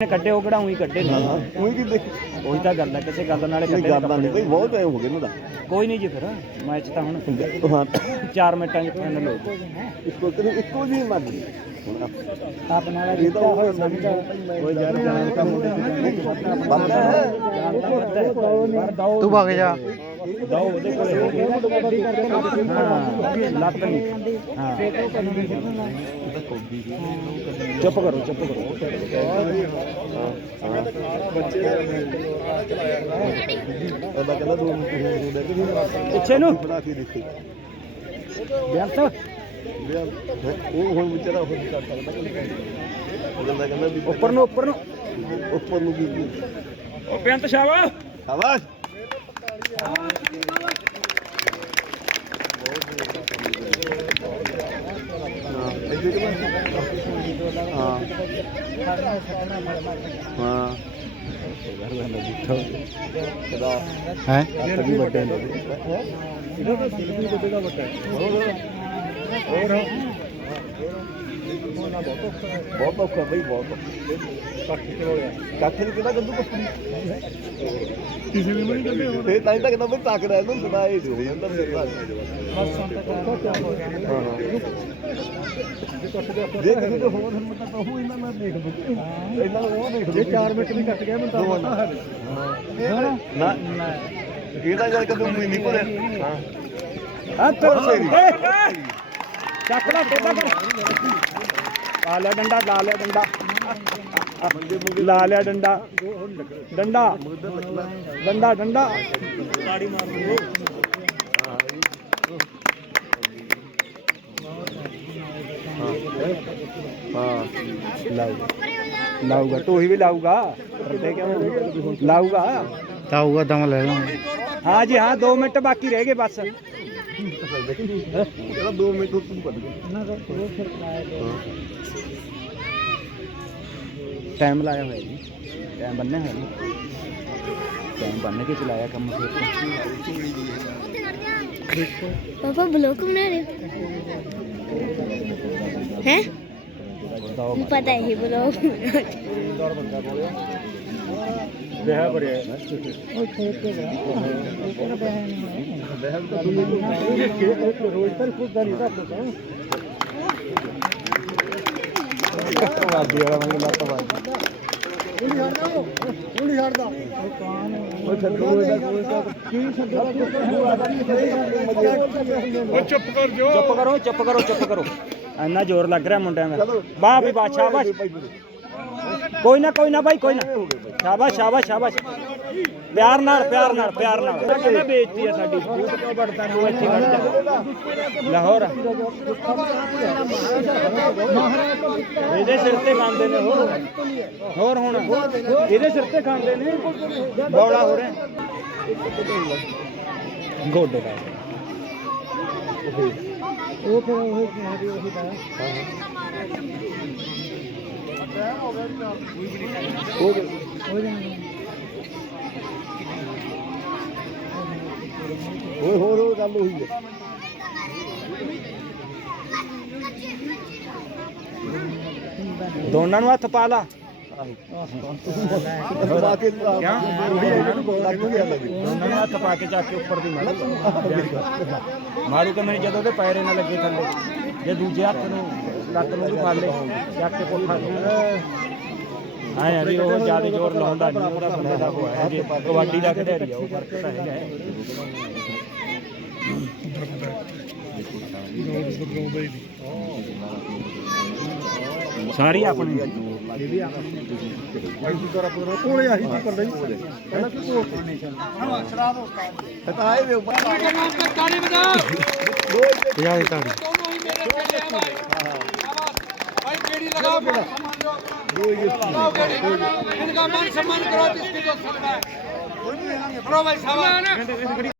ਨੇ ਕੱਢੇ ਉਹ ਕਿਹੜਾ ਉਹੀ ਕੱਢੇ ਨੇ। ਉਹੀ ਕੀ ਦੇਖ ਉਹੀ ਤਾਂ ਗੱਲ ਹੈ ਕਿਸੇ ਗੱਲ ਨਾਲੇ ਕੋਈ ਕੱਢੇ ਗੱਲ ਨਹੀਂ ਬਈ ਬਹੁਤ ਟਾਈਮ ਹੋ ਗਿਆ ਇਹਨਾਂ ਕੋਈ ਨਹੀਂ ਜੀ ਫਿਰ ਮੈਚ ਤਾਂ ਹੁਣ ਦਾ ਹਾਂ। 4 ਮਿੰਟਾਂ 'ਚ ਫਾਈਨਲ ਹੋ ਜਾਊ। ਇੱਕੋ ਤੇ ਇੱਕੋ ਜੀ ਮਰ ਗਈ। ਹੁਣ ਆਪਣਾ ਵਾਲਾ ਇਹ ਤਾਂ ਉਹ ਸਮਝਦਾ ਕੋਈ ਯਾਰ ਜਾਣ ਦਾ ਮੁੰਡੇ ਤੇ ਬੰਦਾ ਹੈ। ਤੂੰ ਭਗ ਜਾ। ਦੋ ਉਹਦੇ ਕੋਲੇ। ਹਾਂ ਲੱਤ ਨਹੀਂ। ਹਾਂ। ਚੁੱਪ ਕਰੋ ਚੁੱਪ ਕਰੋ। ਉਹਦਾ ਕਹਿੰਦਾ ਦੋ ਪਿੱਛੇ ਨੂੰ। ਬਣਾ ਕੇ ਦੇਖੀ ਬੇਅੰਤ। ਉਹ ਹੁਣ ਵਿਚਾਰਾ ਉਹ ਨਹੀਂ ਕਰ ਸਕਦਾ ਉਹ ਕਹਿੰਦਾ ਉੱਪਰ ਨੂੰ ਉੱਪਰ ਨੂੰ। ਉੱਪਰ ਨੂੰ ਕੀ ਉਹ ਬੇਅੰਤ ਸ਼ਾਵਾ ਸ਼ਾਬਾਸ਼। ਹਾਂ ਹਾਂ ਹਾਂ ਕਦਾ ਹੈ ਹੱਥ ਵੀ ਵੱਡੇ ਨੇ ਬਹੁਤ ਔਖਾ ਬਈ ਬਹੁਤ ਕੱਖ ਨਹੀਂ ਕਿਹਦਾ ਗੰਦੂ ਪੱਕੀ ਕਿਸੇ ਨੇ ਨਹੀਂ ਕੱਢੇ ਹੋਰ। ਇਹ ਤਾਂ ਹੀ ਤਾਂ ਕਹਿੰਦਾ ਬਈ ਤਾਕੜਾ ਇਹਨੂੰ ਸੁਣਾ ਇਹ ਹੋ ਜਾਂਦਾ ਮੇਰੇ ਨਾਲ ਹਾਂ ਹਾਂ ਜੇ ਕਿਸੇ ਤੋਂ ਹੋਰ ਹਿੰਮਤ ਤਾਂ ਉਹ ਇਹਨਾਂ ਨਾਲ ਦੇਖ ਲਓ। ਇਹਨਾਂ ਨੂੰ ਉਹ ਦੇਖ ਲਓ। ਜੇ 4 ਮਿੰਟ ਵੀ ਕੱਟ ਗਿਆ ਮੈਂ ਤਾਂ ਹਾਂ। ਨਾ ਇਹਦਾ ਜਦ ਕਦੋਂ ਮੂੰਹ ਨਹੀਂ ਭਰਿਆ। ਹਾਂ। ਹੱਥ ਚੱਕ ਲੈ ਟੇਡਾ ਕਰ ਲਾ ਲਿਆ ਡੰਡਾ ਲਾ ਲਿਆ ਡੰਡਾ ਲਾ ਲਿਆ ਡੰਡਾ ਡੰਡਾ ਡੰਡਾ ਡੰਡਾ ਤਾੜੀ ਮਾਰ ਲਓ ਹਾਂ ਲਾਊਗਾ ਲਾਊਗਾ ਤੂੰ ਹੀ ਵੀ ਲਾਊਗਾ ਡਰਦੇ ਕਿਉਂ ਲਾਊਗਾ ਤਾਊਗਾ ਦਮ ਲੈ ਲਾਂਗੇ ਹਾਂ ਜੀ ਹਾਂ 2 ਮਿੰਟ ਬਾਕੀ ਰਹਿ ਗਏ ਬਸ ਇਹਦਾ 2 ਮਿੰਟ ਤੂੰ ਕੱਢ ਗਿਆ ਟਾਈਮ ਲਾਇਆ ਹੋਇਆ ਜੀ ਟਾਈਮ ਬੰਨਿਆ ਹੋਇਆ ਜੀ ਟਾਈਮ ਬੰਨ ਕੇ ਚਲਾਇਆ ਕੰਮ ਫਿਰ ਪਾਪਾ ਬਲੌਗ ਬਣਾ ਰਹੇ ਹੈ ਦੋ ਪਤਾ ਨਹੀਂ ਰੱਖਦਾ ਵਾਦੀ ਵਾਲਾ ਉਹ ਛੱਡੋ ਇਹਦਾ ਕੀ ਛੱਡੋ ਉਹ ਚੁੱਪ ਕਰ ਜੋ ਚੁੱਪ ਕਰੋ ਚੁੱਪ ਕਰੋ ਚੁੱਪ ਕਰੋ। ਇੰਨਾ ਜ਼ੋਰ ਲੱਗ ਰਿਹਾ ਮੁੰਡਿਆਂ ਦਾ। ਵਾਹ ਵੀ ਵਾਹ ਸ਼ਾਬਾਸ਼ ਕੋਈ ਨਾ ਕੋਈ ਨਾ ਭਾਈ ਕੋਈ ਨਾ। ਸ਼ਾਬਾਸ਼ ਸ਼ਾਬਾਸ਼ ਸ਼ਾਬਾਸ਼। ਪਿਆਰ ਨਾਲ ਪਿਆਰ ਨਾਲ ਪਿਆਰ ਨਾਲ। ਕਹਿੰਦਾ ਬੇਇੱਜ਼ਤੀ ਆ ਸਾਡੀ। ਬੂਟ ਕਿਉਂ ਵੜਦਾ ਤੂੰ ਇੱਥੇ ਖੜ ਜਾ। ਲਾਹੌਰ ਇਹਦੇ ਸਿਰ ਤੇ ਖਾਂਦੇ ਨੇ ਹੋਰ। ਹੋਰ ਹੁਣ? ਇਹਦੇ ਸਿਰ ਤੇ ਖਾਂਦੇ ਨੇ। ਬੌਲਾ ਹੋ ਰਿਹਾ। ਗੋਡੇ ਦਾ। ਉਹ ਫਿਰ ਉਹ ਕਿਹਾ ਉਹ ਦਾ ਉਹ ਓਏ ਹੋਰ ਹੋਰ ਗੱਲ ਹੋਈ ਹੈ ਦੋਨਾਂ ਨੂੰ ਹੱਥ ਪਾ ਲਾ। ਬਾ ਕੇ ਲੱਗ ਗਿਆ ਲੱਗ ਦੋਨਾਂ ਨੂੰ ਹੱਥ ਪਾ ਕੇ ਚੱਕ ਕੇ ਉੱਪਰ ਦੀ ਮਾਰੂ। ਮਾਰੂ ਕਿ ਮੈਨੂੰ ਜਦੋਂ ਉਹਦੇ ਪੈਰੇ ਨਾਲ ਲੱਗੇ ਥੱਲੇ। ਜੇ ਦੂਜੇ ਹੱਥ ਨੂੰ ਲੱਤ ਨੂੰ ਵੀ ਪਾ ਲੇ ਚੱਕ ਕੇ ਪੁੱਠਾ ਹਾਂ ਇਹ ਉਹ ਜ਼ਿਆਦਾ ਜ਼ੋਰ ਲਾਉਂਦਾ ਨਹੀਂ ਉਹਦਾ ਬੰਦੇ ਦਾ ਉਹ ਹੈ ਜੇ ਕਬੱਡੀ ਦਾ ਖਿਡਾਰੀ ਆ ਉਹ ਫ਼ਰਕ ਤਾਂ ਹੈਗਾ ਹੈ। ਸਾਰੀ ਆਪਣੀ। ਕੋਲੇ ਆਹੀ ਕੀ ਕਰਦਾ ਜੀ ਕਹਿੰਦਾ ਕਿ ਕੋਲ ਤਾਂ ਆਏ ਵੇ ਉੱਪਰ ਪੰਜਾਹ ਦੀ ਤਾੜੀ इनका मान सम्मान करो जिसकी जो सकता है करो भाई साहब